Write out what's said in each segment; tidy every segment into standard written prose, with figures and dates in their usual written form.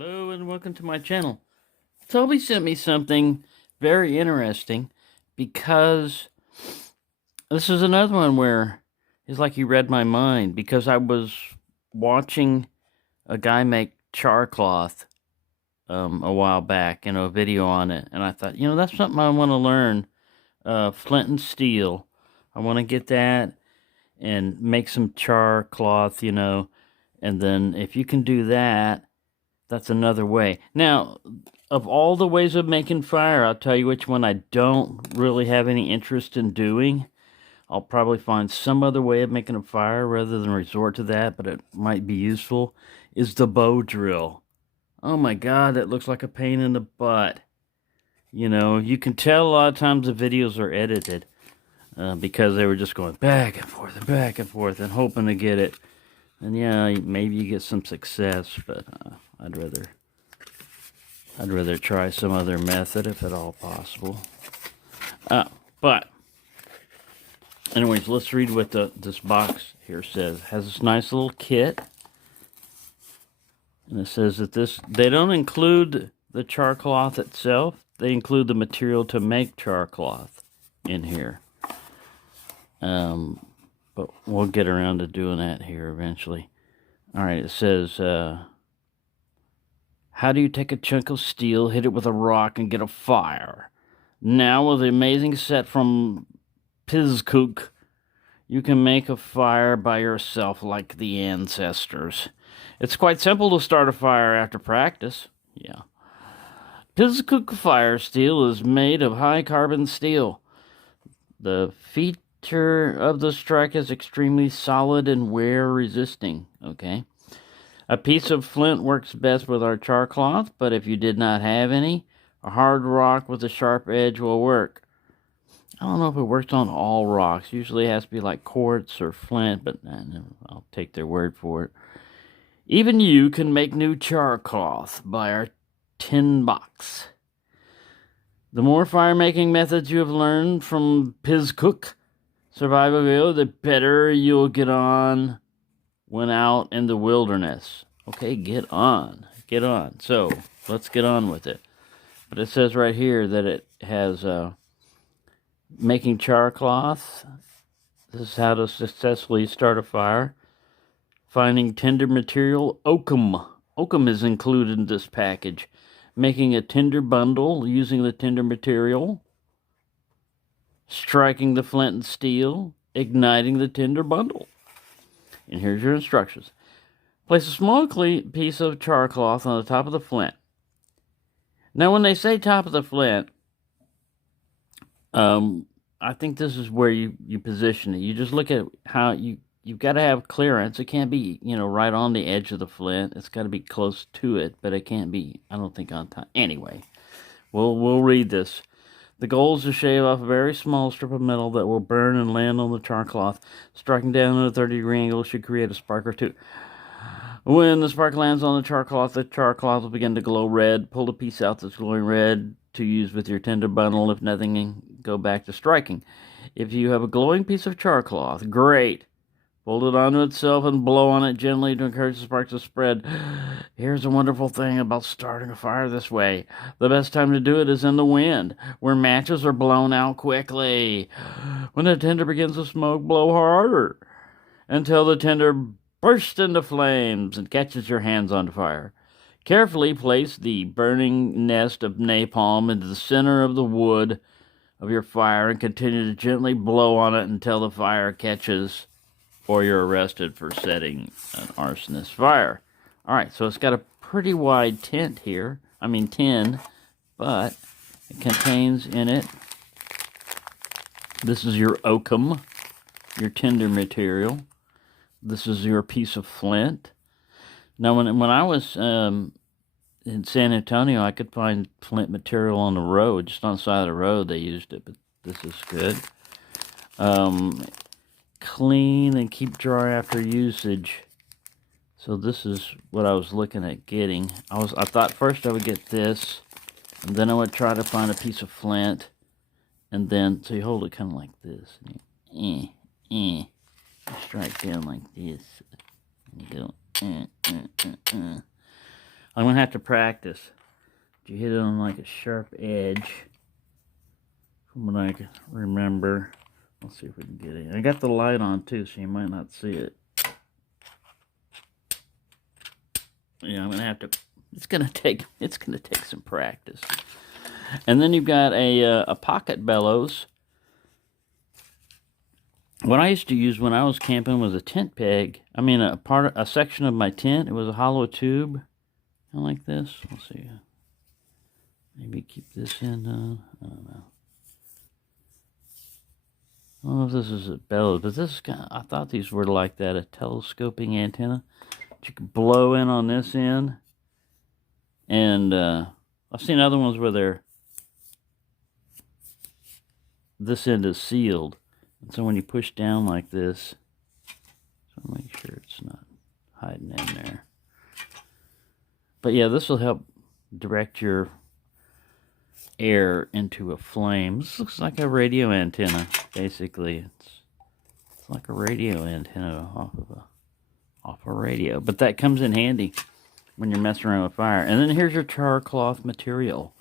Hello and welcome to my channel. Toby sent me something very interesting because this is another one where it's like he read my mind, because I was watching a guy make char cloth a while back, a video on it, and I thought, that's something I want to learn. Flint and steel. I want to get that and make some char cloth, and then if you can do that, that's another way. Now, of all the ways of making fire, I'll tell you which one I don't really have any interest in doing. I'll probably find some other way of making a fire rather than resort to that, but it might be useful, is the bow drill. Oh my God, that looks like a pain in the butt. You can tell a lot of times the videos are edited because they were just going back and forth and hoping to get it. And yeah, maybe you get some success, but I'd rather try some other method if at all possible. But anyways, let's read what this box here says. It has this nice little kit, and it says that they don't include the char cloth itself. They include the material to make char cloth in here. But we'll get around to doing that here eventually. All right, it says, how do you take a chunk of steel, hit it with a rock, and get a fire? Now, with the amazing set from Pizcook, you can make a fire by yourself like the ancestors. It's quite simple to start a fire after practice. Yeah. Pizcook fire steel is made of high carbon steel. The feature of the strike is extremely solid and wear resisting. Okay. A piece of flint works best with our char cloth, but if you did not have any, a hard rock with a sharp edge will work. I don't know if it works on all rocks. Usually it has to be like quartz or flint, but I'll take their word for it. Even you can make new char cloth by our tin box. The more fire-making methods you have learned from Pizcook Survival, the better you'll get on when out in the wilderness. Okay, get on. So, let's get on with it. But it says right here that it has making char cloth. This is how to successfully start a fire. Finding tinder material, oakum. Oakum is included in this package. Making a tinder bundle using the tinder material. Striking the flint and steel. Igniting the tinder bundle. And here's your instructions. Place a small piece of char cloth on the top of the flint. Now, when they say top of the flint, I think this is where you position it. You just look at how you've got to have clearance. It can't be, right on the edge of the flint. It's got to be close to it, but it can't be, I don't think, on top. Anyway, we'll read this. The goal is to shave off a very small strip of metal that will burn and land on the char cloth. Striking down at a 30-degree angle should create a spark or two. When the spark lands on the char cloth will begin to glow red. Pull the piece out that's glowing red to use with your tinder bundle. If nothing, go back to striking. If you have a glowing piece of char cloth, great. Fold it onto itself and blow on it gently to encourage the spark to spread. Here's a wonderful thing about starting a fire this way. The best time to do it is in the wind, where matches are blown out quickly. When the tinder begins to smoke, blow harder until the tinder bursts into flames and catches your hands on fire. Carefully place the burning nest of napalm into the center of the wood of your fire and continue to gently blow on it until the fire catches, or you're arrested for setting an arsonist fire. All right, so it's got a pretty wide tin, but it contains in it, this is your oakum, your tinder material. This is your piece of flint. Now, when I was in San Antonio, I could find flint material on the road, just on the side of the road they used it, but this is good. Clean and keep dry after usage. So this is what I was looking at getting. I thought first I would get this, and then I would try to find a piece of flint, and then, so you hold it kind of like this. You strike down like this. And you go, I'm going to have to practice. You hit it on like a sharp edge. From what I can remember. Let's see if we can get it. I got the light on too, so you might not see it. Yeah, I'm gonna have to. It's gonna take some practice. And then you've got a pocket bellows. What I used to use when I was camping was a tent peg. I mean, a section of my tent. It was a hollow tube, kind of like this. Let's see. Maybe keep this in. I don't know. I don't know if this is a bellows, but this is kind of, I thought these were like that, a telescoping antenna. You can blow in on this end. And I've seen other ones where this end is sealed. And so when you push down like this, so make sure it's not hiding in there. But yeah, this will help direct your air into a flame. This looks like a radio antenna, basically. It's like a radio antenna off a radio. But that comes in handy when you're messing around with fire. And then here's your char cloth material,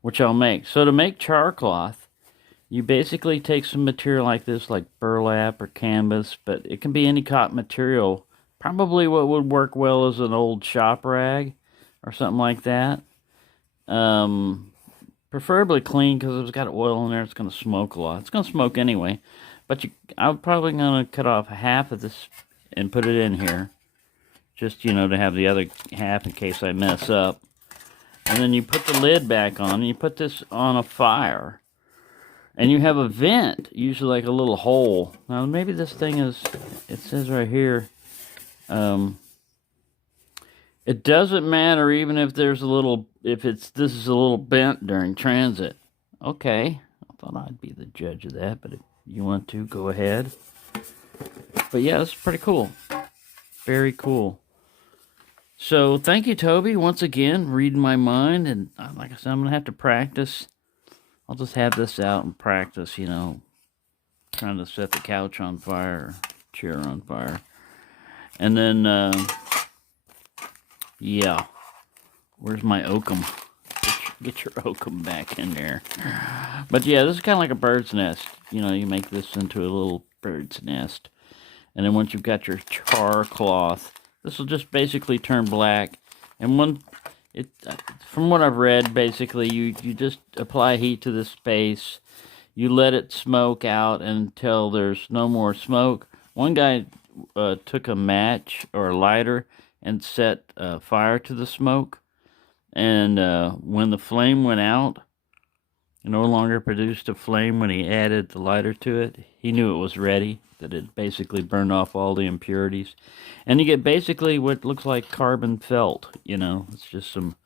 which I'll make. So to make char cloth, you basically take some material like this, like burlap or canvas, but it can be any cotton material. Probably what would work well is an old shop rag or something like that. Preferably clean, because if it's got oil in there, it's going to smoke a lot. It's going to smoke anyway. But I'm probably going to cut off half of this and put it in here. Just, to have the other half in case I mess up. And then you put the lid back on, and you put this on a fire. And you have a vent, usually like a little hole. Now, maybe this thing is, it says right here, it doesn't matter even if there's a little, this is a little bent during transit. Okay, I thought I'd be the judge of that, but if you want to, go ahead. But yeah, this is pretty cool. Very cool. So thank you, Toby, once again, reading my mind. And like I said, I'm going to have to practice. I'll just have this out and practice, trying to set the couch on fire, chair on fire. And then, yeah, where's my oakum? Get your oakum back in there. But yeah, this is kind of like a bird's nest. You make this into a little bird's nest. And then once you've got your char cloth, this will just basically turn black. And from what I've read, basically, you just apply heat to this space. You let it smoke out until there's no more smoke. One guy took a match or a lighter and set fire to the smoke. And when the flame went out, it no longer produced a flame when he added the lighter to it. He knew it was ready, that it basically burned off all the impurities. And you get basically what looks like carbon felt, It's just some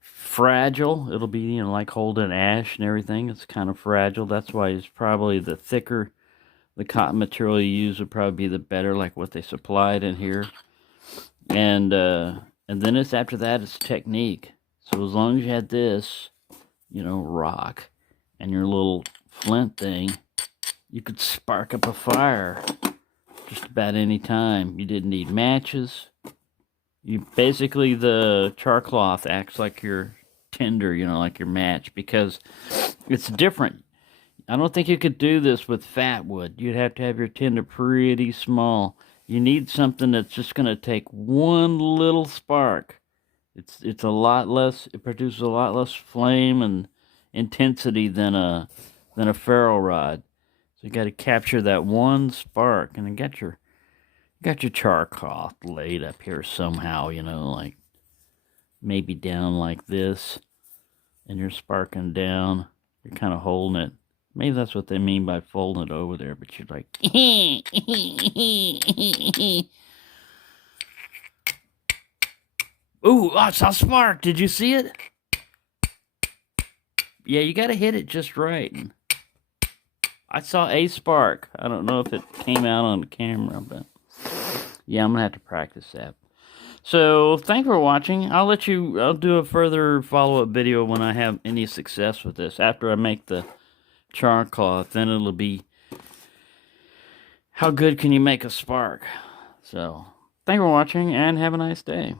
fragile. It'll be, like holding ash and everything. It's kind of fragile. That's why it's probably the thicker the cotton material you use would probably be the better, like what they supplied in here. And then after that, it's technique. So as long as you had this, rock, and your little flint thing, you could spark up a fire just about any time. You didn't need matches. Basically, the char cloth acts like your tinder, like your match, because it's different. I don't think you could do this with fat wood. You'd have to have your tinder pretty small. You need something that's just going to take one little spark. It's a lot less. It produces a lot less flame and intensity than a ferro rod. So you got to capture that one spark, and then got your char cloth laid up here somehow. Like maybe down like this, and you're sparking down. You're kind of holding it. Maybe that's what they mean by folding it over there. But you're like. Ooh, I saw spark. Did you see it? Yeah, you got to hit it just right. I saw a spark. I don't know if it came out on the camera, but yeah, I'm going to have to practice that. So, thanks for watching. I'll do a further follow-up video when I have any success with this. After I make the char cloth, then it'll be how good can you make a spark. So, Thank you for watching, and have a nice day.